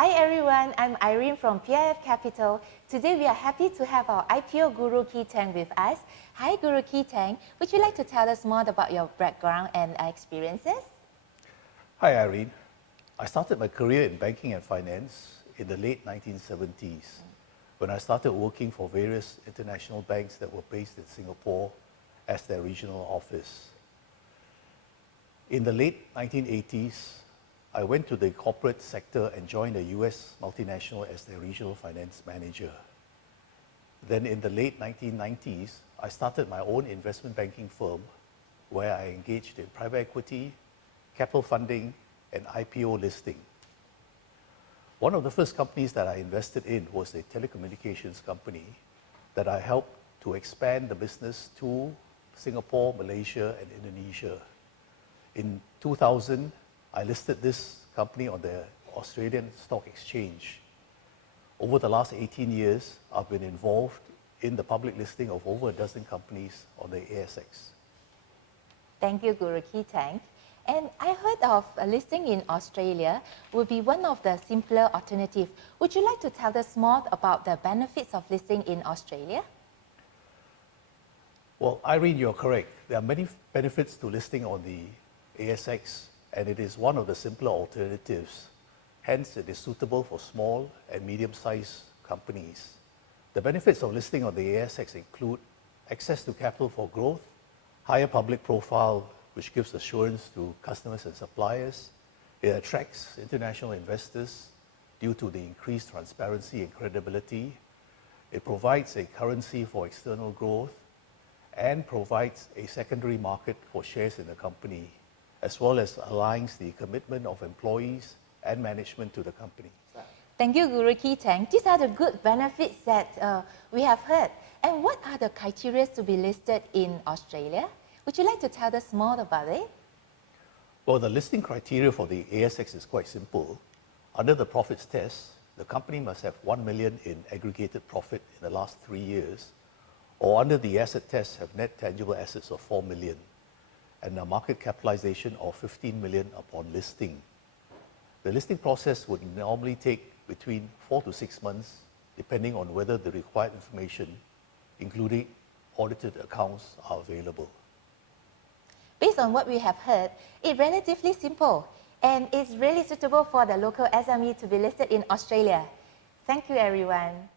Hi everyone, I'm Irene from PIF Capital. Today we are happy to have our IPO Guru Kee Tang with us. Hi Guru Kee Tang, would you like to tell us more about your background and experiences? Hi Irene. I started my career in banking and finance in the late 1970s when I started working for various international banks that were based in Singapore as their regional office. In the late 1980s, I went to the corporate sector and joined a US multinational as their regional finance manager. Then in the late 1990s, I started my own investment banking firm where I engaged in private equity, capital funding, and IPO listing. One of the first companies that I invested in was a telecommunications company that I helped to expand the business to Singapore, Malaysia, and Indonesia. In 2000, I listed this company on the Australian Stock Exchange. Over the last 18 years, I've been involved in the public listing of over a dozen companies on the ASX. Thank you, Guru Kee Tang. And I heard of a listing in Australia would be one of the simpler alternatives. Would you like to tell us more about the benefits of listing in Australia? Well, Irene, you're correct. There are many benefits to listing on the ASX, and it is one of the simpler alternatives. Hence, it is suitable for small and medium-sized companies. The benefits of listing on the ASX include access to capital for growth, higher public profile, which gives assurance to customers and suppliers. It attracts international investors due to the increased transparency and credibility. It provides a currency for external growth and provides a secondary market for shares in the company, as well as aligns the commitment of employees and management to the company. Thank you, Guru Kee Tang. These are the good benefits that we have heard. And what are the criteria to be listed in Australia? Would you like to tell us more about it? Well, the listing criteria for the ASX is quite simple. Under the profits test, the company must have 1 million in aggregated profit in the last 3 years, or under the asset test have net tangible assets of 4 million and a market capitalization of 15 million upon listing. The listing process would normally take between 4 to 6 months, depending on whether the required information, including audited accounts, are available. Based on what we have heard, it's relatively simple and it's really suitable for the local SME to be listed in Australia. Thank you, everyone.